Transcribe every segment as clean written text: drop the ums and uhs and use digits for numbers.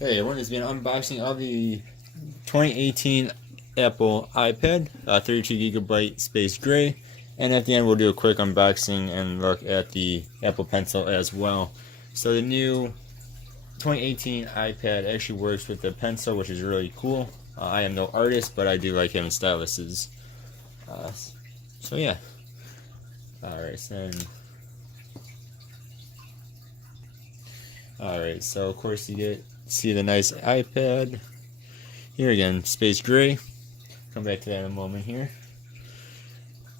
Hey everyone, it's been an unboxing of the 2018 Apple iPad, 32 gigabyte space gray, and at the end we'll do a quick unboxing and look at the Apple Pencil as well. So the new 2018 iPad actually works with the pencil, which is really cool. I am no artist, but I do like having styluses. So yeah. Alright, so of course you see the nice iPad. Here again, space gray. Come back to that in a moment here.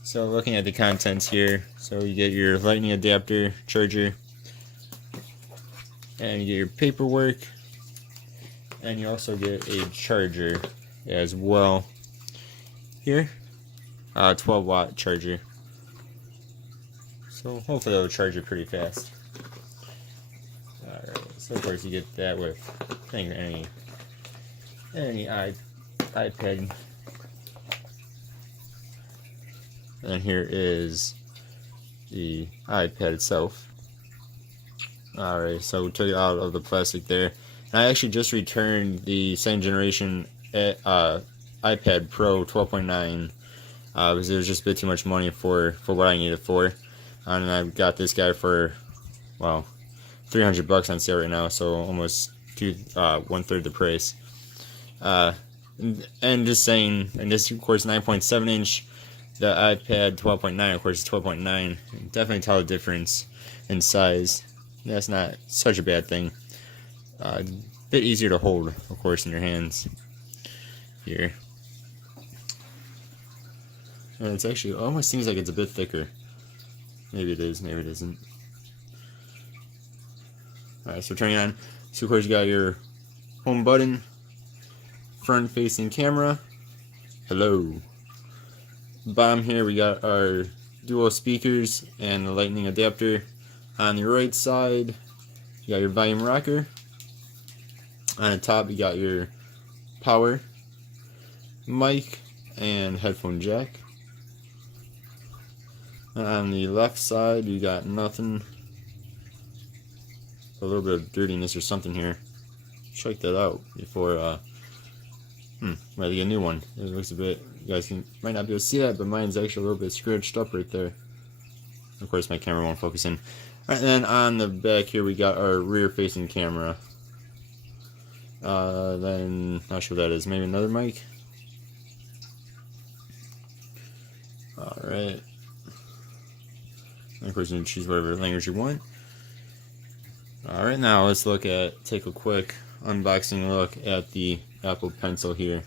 So looking at the contents here, so you get your lightning adapter, charger, and you get your paperwork, and you also get a charger as well. Here, 12-watt charger. So hopefully it'll charge it pretty fast. Alright, so of course you get that with any iPad. And here is the iPad itself. Alright, so we took it out of the plastic there. And I actually just returned the second generation iPad Pro 12.9 because it was just a bit too much money for what I needed it for. And I got this guy for, well, $300 on sale right now, so almost one-third the price. And just saying, and this of course 9.7 inch, the iPad 12.9 of course is 12.9. Definitely tell the difference in size. That's not such a bad thing. A bit easier to hold, of course, in your hands. Here, and it's actually almost seems like it's a bit thicker. Maybe it is, maybe it isn't. Alright, so turning on. So of course you got your home button, front facing camera. Hello. Bottom here we got our dual speakers and the lightning adapter. On the right side you got your volume rocker. On the top you got your power, mic, and headphone jack. And on the left side you got nothing. A little bit of dirtiness or something here. Check that out before might get a new one. It looks a bit, you guys might not be able to see that, but mine's actually a little bit scratched up right there. Of course my camera won't focus in. Alright, and then on the back here we got our rear facing camera. Then not sure what that is, maybe another mic. Alright. And of course you can choose whatever language you want. Alright, now let's take a quick unboxing look at the Apple Pencil here,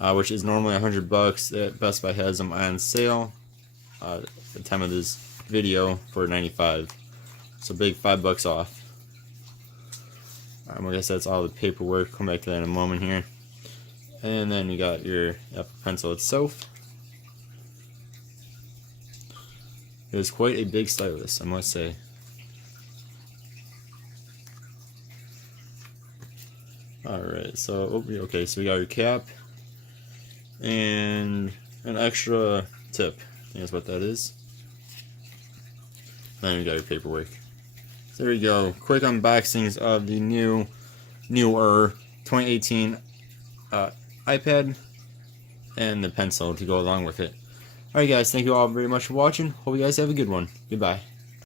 which is normally $100. Best Buy has them on sale at the time of this video for $95, so big $5 off. I guess that's all the paperwork. Come back to that in a moment here. And then you got your Apple Pencil itself. It is quite a big stylus, I must say. Alright, so okay, so we got your cap and an extra tip. I think that's what that is. Then we got your paperwork. So there we go. Quick unboxings of the newer 2018 iPad and the pencil to go along with it. Alright guys, thank you all very much for watching. Hope you guys have a good one. Goodbye.